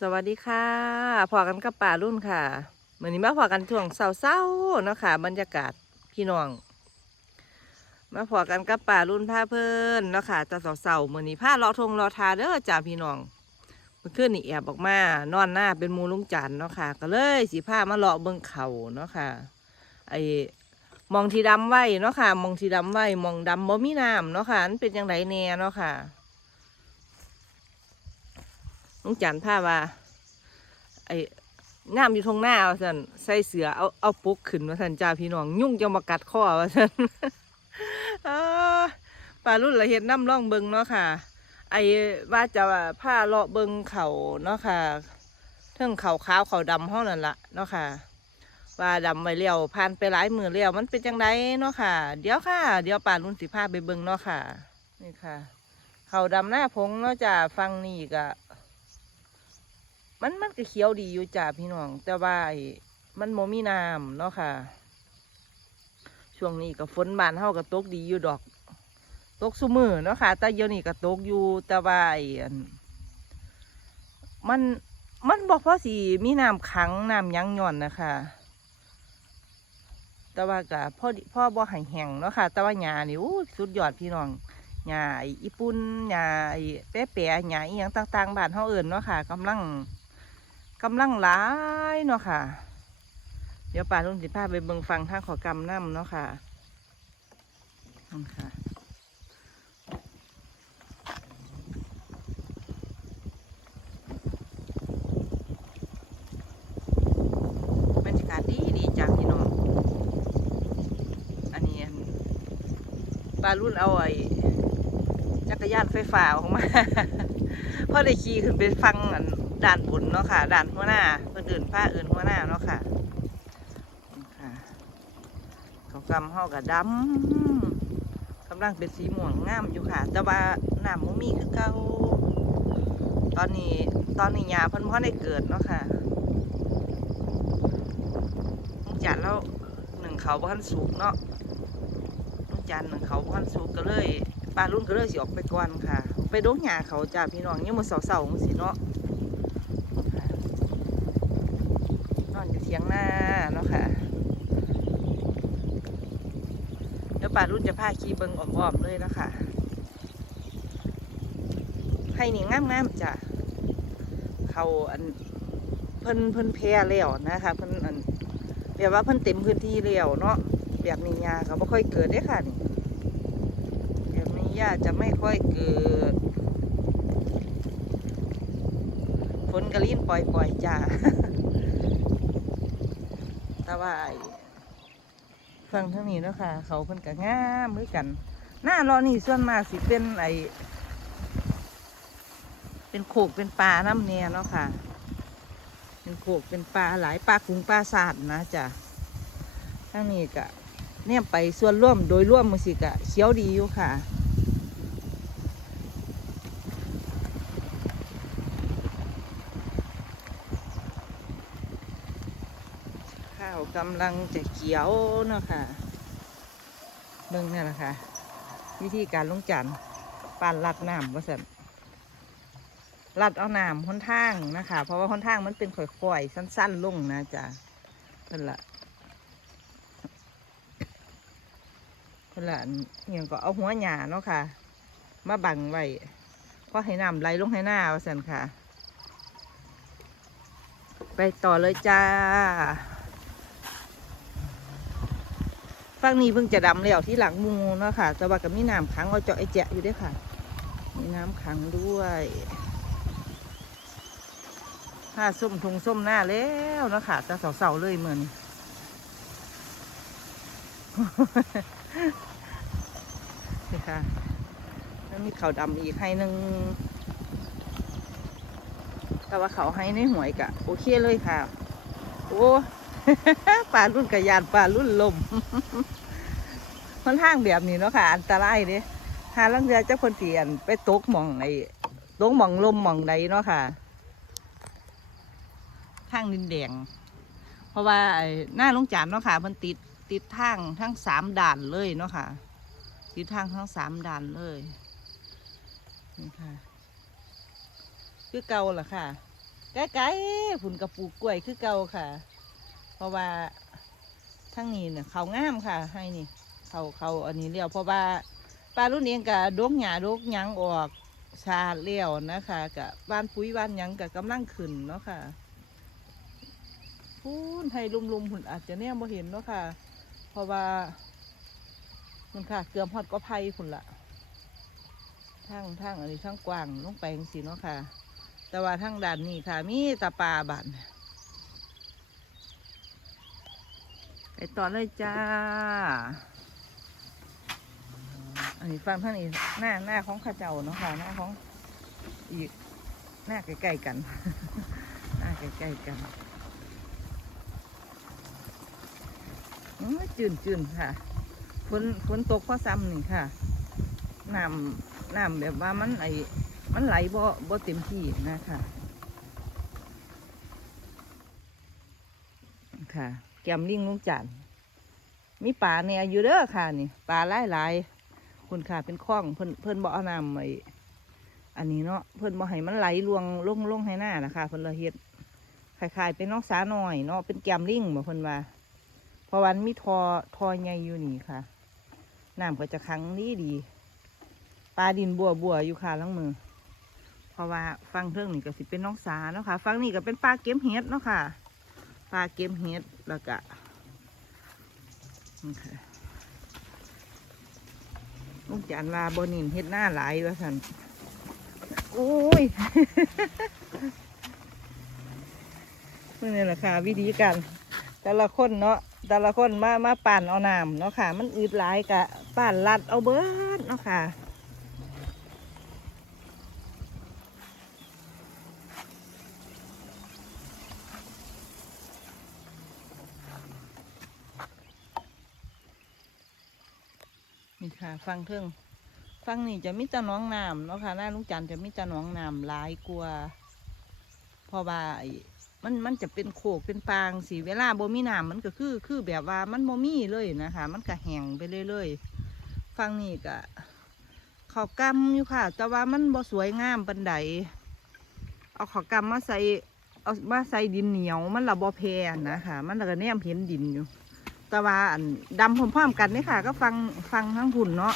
สวัสดีค่ะพอกันกับป่ารุ่นค่ะเหมือนนี้มาพอกันช่วงเศร้าๆเนาะค่ะ บรรยากาศพี่น้อง มาพอกันกับป่ารุ่นผ้าเพิ่นเนาะค่ะแต่เศร้าๆเหมือนนี้ผ้ารอทงรอทาเด้อจ้าพี่น้องเมื่อคืนนี่แอบออกมานอนหน้าเป็นมูลุงจันเนาะค่ะ ก็เลยสีผ้ามาเลาะเบิ่งเขาเนาะค่ะ ไอ้มองที่ดำไว้เนาะค่ะ มองที่ดำไว้มองดำบ่มีน้ำเนาะค่ะมันเป็นยังไงแน่เนาะค่ะ ลุงจันทร์ผ้าว่า ไอ้น้ำอยู่ทงหน้าว่าสันใส่เสือเอาเอาปุกขึ้นว่าสันจ้าพี่น้อง ยุ่งจะมากัดข้อว่าสันป่ารุ่นละเห็ดน้ำร่องเบิงเนาะค่ะ ไอ้ว่าจะว่าผ้าเลาะเบิงเขาเนาะค่ะเทิงเขาขาวเขาดำห้องนั่นละเนาะค่ะว่าดำไปเลี้ยวผ่านไปหลายมือเลี้ยวมันเป็นจังไดเนาะค่ะ เดี๋ยวค่ะ เดี๋ยวป่ารุ่นสิพาไปเบิงเนาะค่ะ นี่ค่ะ เขาดำหน้าพงเนาะจ้าฟังนี่ก็ มันมันก็เขียวดีอยู่จ้าพี่น้อง แต่ว่ามันโมมีน้ำเนาะค่ะ ช่วงนี้ก็ฝนบานเฮาก็ตกดีอยู่ดอก ตกซุมือเนาะค่ะ แต่เดี๋ยวนี้ก็ตกอยู่แต่ว่ามันมันบอกเพราะสีมีน้ำขังน้ำยั้งย่อนนะคะแต่ว่าก็พ่อพ่อบ่ให้แห้งเนาะค่ะ แต่ว่าหญ้านี่อู้สุดยอดพี่น้องหญ้าไอปุ่นหญ้าไอ้แปะแปะหญ้าอีหยังต่าง ๆ บ้านเฮาเอิ้นเนาะค่ะกำลัง กำลังหลายเนาะค่ะ เดี๋ยวป่าลุงสิพาไปเบิ่งฟังทางขอกำน้ำเนาะค่ะนั่นค่ะบรรยากาศดีดีจ้ะพี่น้อง อันนี้ปารุ่นเอาไอ้จักรยานไฟฟ้าออกมาพอได้ขี่ขึ้นไปฟังอัน ด่านบนเนาะค่ะด่านหัวหน้าเพื่อนเดินผ้าอื่นหัวหน้าเนาะค่ะนี่ค่ะเขากำเฮากับดำกำลังเป็นสีม่วงงามอยู่ค่ะ แต่ว่าน้ำมมีคือเก่าตอนนี้ตอนนี้ยาเพิ่นพ่อได้เกิดเนาะค่ะลุงจันแล้วหนึ่งเขาบ้านสุกเนาะลุงจันหนึ่งเขาบ้านสุกก็เลยปลารุ่นก็เลยสิออกไปก่อนค่ะ ไปดงหญ้าเขาจ้าพี่น้องยังมือเสาๆจังสิเนาะียงหน้าเนาะค่ะเดี๋ยวป่ารุ่นจะพาขี่เบิงอ้อมๆเลยเนาะคะให้นี่งามๆจ้ะเขาอันเพิ่นเพิ่นแพร่แล้วนะคะเพิ่นอันแบบว่าเพิ่นเต็มพื้นที่แล้วเนาะแบบนี้ยาก็ไม่ค่อยเกิดได้ค่ะนี่แบบนี้ยาจะไม่ค่อยเกิดฝนกระลิ่นปล่อยๆจ้า แต่ว่าไอ้ฟังทั้งนี้เนาะค่ะ เขาเพิ่นก็งามเหมือนกัน หน้ารอนี่ส่วนมากสิเป็นไอเป็นโขกเป็นปลาน้ำเนียเนาะค่ะ เป็นโขกเป็นปลาหลายปลากุ้งปลาสาดนะจ้ะทั้งนี้ก็เนี่ยไปส่วนร่วมโดยร่วมมือสิกะเขียวดีอยู่ค่ะ ข้าว กำลังจะเขียวเนาะค่ะเบิ่งนี่แหละค่ะ วิธีการลงจันทร์ปั่นลัดน้ำว่าสันลัดเอาน้ำค่อนทางนะคะ เพราะว่าค่อนทางมันเป็นข่อยๆ สั้น ๆ ลงนะจ๊ะเพิ่นละเพิ่นละเนี่ยก็เอาหัวหญ้าเนาะค่ะ มาบังไว้เพราะให้น้ำไหลลงให้หน้าว่าสันค่ะ ไปต่อเลยจ้า ฝั่งนี้เพิ่งจะดำแล้วที่หลังมูเนาะค่ะแต่ว่าก็มีน้ำขังเอาเจาะไอแจะอยู่ด้วยค่ะ มีน้ำขังด้วยผ้าส้มทงส้มหน้าแล้วเนาะค่ะแต่เสาๆเลยเหมือนนี่ค่ะแล้วมีเขาดำอีกให้หนึ่งแต่ว่าเขาให้ในหวยกะโอเคเลยค่ะ โอ้ ปลารุ่นกระยานปลารุ่นลมค่อนข้างแบบนี้เนาะค่ะ อันตรายเด้หาลังเรือเจ้าคนเตียนไปตกหมองไอ้ตกหมองลมหมองใดเนาะค่ะทางดินแดง เพราะว่าหน้าลงจานเนาะค่ะ มันติดติดทางทั้งสามด่านเลยเนาะค่ะ ติดทางทั้งสามด่านเลยนี่ค่ะคือเก่าล่ะค่ะใกล้ๆผุนกระปูกกล้วยคือเก่าค่ะ ราะว่าทั้งนี้เนี่ยเขางามค่ะ ให้นี่เขาเขาอันนี้เลี้ยวเพราะว่าปลารุ่นเองกับดกหญ้าดกยังออกชาเลี้ยวนะคะกับบ้านปุ๋ยบ้านยังกับกำลังขึ้นเนาะค่ะพูนให้ลุมๆหุ่นอาจจะเนี่ยบ่เห็นเนาะค่ะ เพราะว่ามันค่ะ เกือบฮอดก็ไผ่พุ่นละทางทางอันนี้ทางกว้างลงไปจังซี่เนาะค่ะ แต่ว่าทางด้านนี้ค่ะ มีตาปลาบัน ไปต่อเลยจ้า อันนี้ฟังท่างนี้หน้าหน้าของข้าเจ้าเนาะค่ะ หน้าของอีกหน้าใกล้ๆกัน หน้าใกล้ๆกันจืนจืนๆค่ะฝนฝนตกเพราะซ้ำนี่ค่ะน้ำน้ำแบบว่ามันไอมันไหลบ่บ่เต็มที่นะคะค่ะ แกมลิงลุงจันมีปลาเนี่ยอยู่เด้อค่ะนี่ปลาหลายหลายคุณค่ะเป็นคล้องเพิ่นเพิ่นบ่อน้ำไออันนี้เนาะเพิ่นบ่ให้มันไหลลวงลงลงให้หน้านะคะเพิ่นเลยเฮ็ดคล้ายๆเป็นน้องสาหน่อยเนาะเป็นแกมลิงบ่เพิ่นว่าเพราะวันมีทอทอใหญ่อยู่นี่ค่ะน้ำก็จะขังดีดีปลาดินบัวบัวอยู่ค่ะลังมือ เพราะว่าฟังเรื่องนี่ก็สิเป็นน้องสาเนาะค่ะ ฟังนี่ก็เป็นปลาเก็มเห็ดเนาะค่ะ ปลาเก็มเห็ดแล้วก็นี่ค่ะลุงจันว่าบนินเฮ็ดหน้าหลายว่าสันโอ้ยนี่แหละค่ะ วิธีการแต่ละคนเนาะแต่ละคนมามาปั่นเอาน้ำเนาะค่ะ มันอืดหลายกะปั่นลัดเอาเบิดเนาะค่ะ ค่ะ ฟังเทิงฟังนี่จะมีแต่น้องน้ำเนาะค่ะหน้าลุงจันจะมีแต่น้องน้ำหลายกลัวาเพราะว่ามันมันจะเป็นโขกเป็นปางสีเวลาบ่มีน้ำมันก็คือ คือแบบว่ามันบ่มีเลยนะคะ มันก็แห้งไปเรื่อยๆฟังนี่ก็ขาวกำอยู่ค่ะ แต่ว่ามันบ่สวยงามปันใดเอาขาวกำมาใส่เอามาใส่ดินเหนียวมันละบ่แพนะคะมันละก็แนมเห็นดินอยู่ แต่ว่าอันดำพร้อมๆกันนี่ค่ะ ก็ฟังฟังทั้งหุ่นเนาะ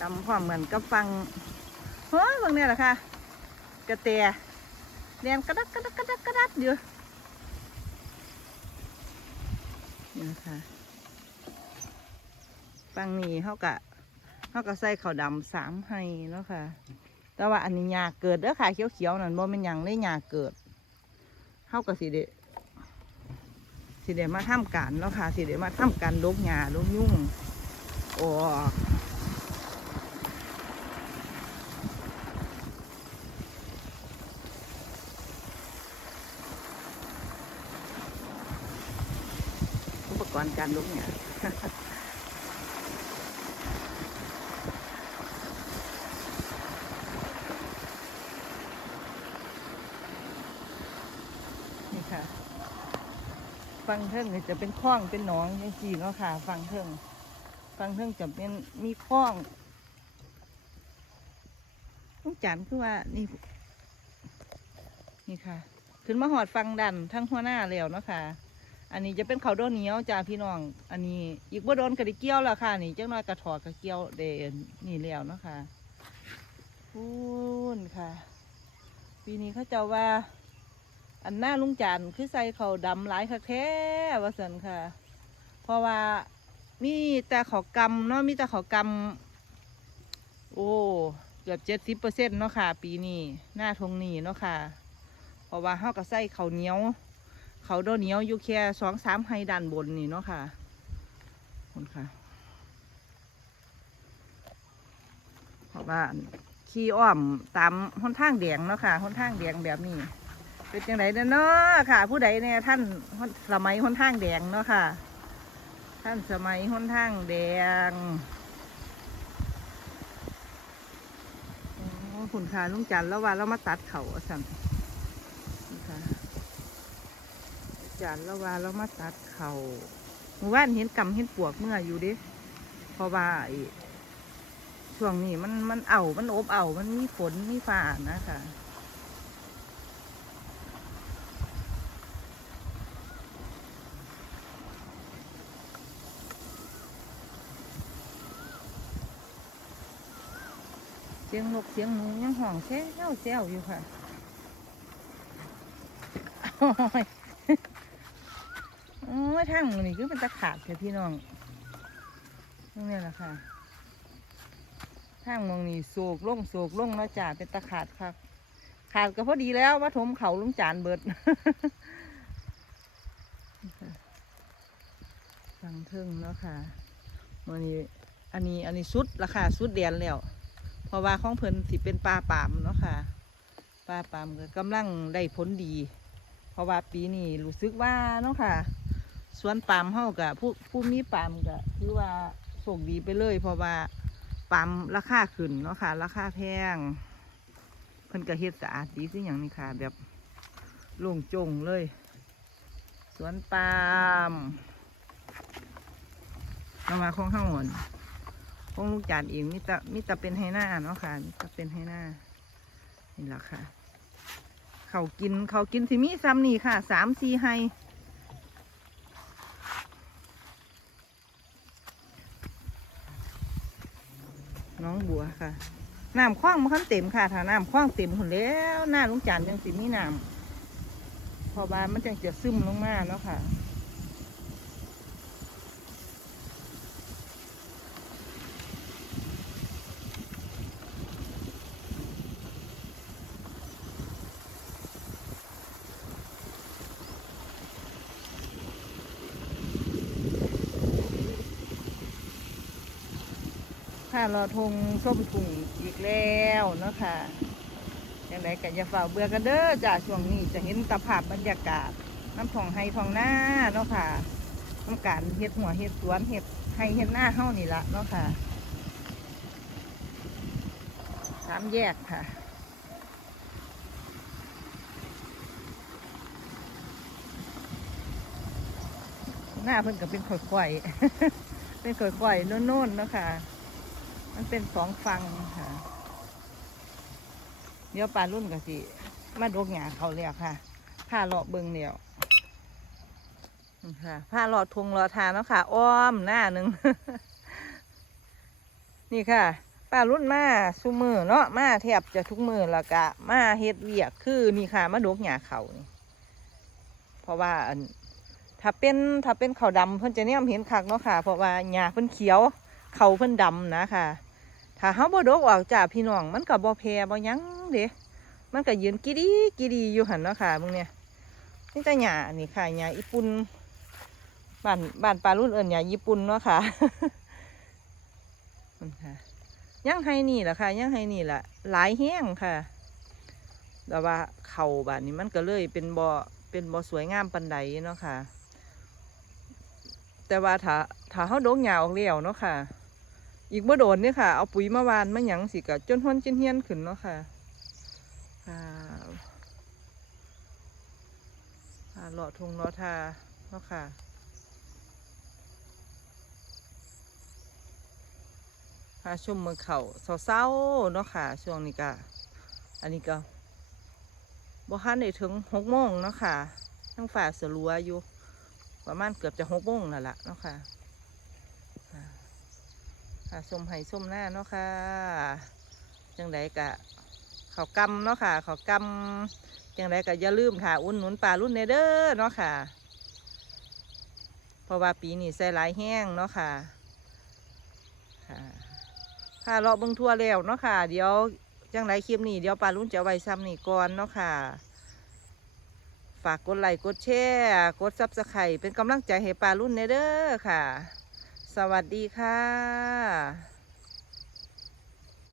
ดำพร้อมเหมือนกับฟังเฮ้ยบางเนี่ยแหละค่ะ กระเตยเรียนกระดักกระดักกระดักกระดักอยู่นี่นะคะฟังนี่เขากะเขาก็ใส่ข้าวดำสามให้เนาะค่ะ แต่ว่าอันนี้ยาเกิดเด้อค่ะเขียวๆนั่นบ่เป็นหยังเลยยาเกิด เฮาก็สิเดสิเดมาทำการเนาะค่ะสิเดมาทำการลกหญ้าลกยุ่งโอ้อุปกรณ์การลกหญ้า นี่ค่ะ ฟังเทิงนี่จะเป็นคลองเป็นหนองยังสี่เนาะค่ะ ฟังเทิงฟังเทิงจะเป็นมีคลองต้องจันคือว่านี่นี่ค่ะ ขึ้นมาหอดฟังดันทั้งหัวหน้าแล้วเนาะค่ะ อันนี้จะเป็นเขาโดนเหนียวจ้าพี่น้อง อันนี้อีกบ่โดนกระดิเกี้ยวแล้วค่ะ นี่จังน้อยกระถอดกระเกี้ยวเดนนี่แล้วเนาะค่ะพูนค่ะ ปีนี้เขาเจ้าว่า อันหน้าลุงจันคือใส่เขาดำหลายคักแท้ว่าสันค่ะ เพราะว่ามีแต่เขากำเนาะมีแต่เขากำโอ้เกือบเจ็ดสิบเปอร์เซ็นต์เนาะค่ะ ปีนี้หน้าทงนี้เนาะค่ะ เพราะว่าเฮาก็ใส่เขาเหนียวเขาโดเหนียวอยู่แค่สองสามไฮด้านบนนี่เนาะค่ะคุณค่ะเพราะว่าขี่อ้อมตามหนทางแดงเนาะค่ะหนทางแดงแบบนี้ เป็นจังไดเด้อเนาะค่ะ ผู้ใดเนี่ยท่านสมัยหนทางแดงเนาะค่ะ ท่านสมัยหนทางแดงโอ้คุณค่ะลุงจันแล้วว่าเรามาตัดเขาสั่นค่ะจันแล้วว่าเรามาตัดเขาเมื่อวานเห็นกำเห็นปวกเมื่ออยู่ดิเพราะว่าไอช่วงนี้มันมันเอามันอบเอามันมีฝนมีฟ้านะค่ะ สียงนกเสียงหนูยังห้องแซวแซวอยู่ค่ะโอ้ยโอ้ยทางนี่คือเป็นตะขาดเถอะพี่น้องนี้แหละค่ะทางมองนี่โศกล่งโศกล่งเนาะจ่าเป็นตะขาดครับขาดก็พอดีแล้วว่าถมเขาลุงจานเบิดฟังเทิงเนาะค่ะมันนี้อันนี้อันนี้สุดราคาสุดเดียนแล้ว เพราะว่าของเพิ่นสิเป็นปลาปามเนาะค่ะปลาปามก็กำลังได้ผลดี เพราะว่าปีนี้รู้สึกว่าเนาะค่ะสวนปามเฮากับผู้ผู้มีปามก็คือว่าโชคดีไปเลย เพราะว่าปามราคาขึ้นเนาะค่ะ ราคาแพงเพิ่นก็เฮ็ดสะอาดดีคืออย่างนี้ค่ะ แบบโล่งจงเลย สวนปาล์มเอามาของข้างหน ของลูกจานเองมิตรมิตรเป็นไฮหน้าเนาะค่ะมิตรเป็นไฮหน้านี่แหละค่ะ เขากินเขากินสิมีซ้ำนี่ค่ะสามสี่ไฮน้องบัวค่ะน้ำคว้างมันคันเต็มค่ะถ้าน้ำคว้างเต็มหมดแล้วหน้าลุงจานจังสิมีน้ำพอบานมันจังจะซึมลงมาเนาะค่ะ ค่ะรอทงส้มถุงอีกแล้วเนาะค่ะอย่างไรกันอย่าฝ่าเบื่อกันเด้อจ้าช่วงนี้จะเห็นตะภาพบรรยากาศน้ำทองไฮทองหน้าเนาะค่ะต้องการเฮ็ดหัวเฮ็ดสวนเฮ็ดไฮเฮ็ดหน้าเฮ้านี่ละเนาะค่ะสามแยกค่ะหน้าเพิ่นก็เป็นข่อยๆเป็นข่อยๆโน่นๆเนาะค่ะ มันเป็นสองฟังค่ะ เดี๋ยวปลารุ่นก็สิ มาดกหยาเขาแล้วค่ะผ้าเลาะเบิงเดียวนี่ค่ะผ้าเลาะทงเลาะทานเนาะค่ะ อ้อมหน้าหนึ่ง นี่ค่ะป้ารุ่นมาสุมือเนาะมาแทบจะทุกมือแล้วก็มาเฮ็ดเวียกคือนี่ค่ะมาดกหยาเขานี่เพราะว่าอันถ้าเป็นถ้าเป็นเขาดำเพิ่นจะเนี่ยเห็นคักเนาะค่ะ เพราะว่าหญ้าเพิ่นเขียว เขาเพิ่นดำนะค่ะ ถ้าเฮาบ่ดกออกจากพี่น้อง มันก็บ่แพ้บ่ยังเด้มันก็ยืนกิดีกิดีอยู่หันเนาะค่ะมึงเนี่ยนี่แต่หญ้านี่ค่ะหญ้าญี่ปุ่นบ้านบ้านปลารุ่นเอิ้นหญ้าญี่ปุ่นเนาะค่ะนั่นค่ะยังให้นี่แหละค่ะยังให้นี่แหละหลายแห้งค่ะ แต่ว่าเข่าบ้านนี้มันก็เลยเป็นบ่อเป็นบ่อสวยงามปานใดเนาะค่ะ แต่ว่าถ้าถ้าเฮาโดกหญ้าออกแล้วเนาะค่ะ อีกบ่โดนเนี่ยค่ะ เอาปุ๋ยมาวานมาหยังสิกะจนห้นจนเฮียนขึ้นเนาะค่ะค่ะค่ะเลาะทงเลาะทาเนาะค่ะพาชมเมืองเขาเศร้าๆเนาะค่ะ ช่วงนี้ก็อันนี้ก็บ่ทันได้ถึงหกโมงเนาะค่ะทั้งฝ่าสลัวอยู่ ประมาณเกือบจะหกโมงนั่นแหละเนาะค่ะ ค่ะส้มไห้ส้มหน้าเนาะค่ะจังไดกะเขากำเนาะค่ะเขากำจังไดกะอย่าลืมค่ะอุ่นหนุนปลารุ่นเนเด้อเนาะค่ะ เพราะว่าปีนี้ใส่หลายแห้งเนาะค่ะค่ะค่ะเลาะเบิ่งทั่วแล้วเนาะค่ะ เดี๋ยวจังไดคลิปนี้เดี๋ยวปลารุ่นจะไว้ซ้ำนี่ก่อนเนาะค่ะ ฝากกดไลค์กดแชร์กดซับสไครต์เป็นกำลังใจให้ปลารุ่นเนเด้อค่ะ สวัสดีค่ะ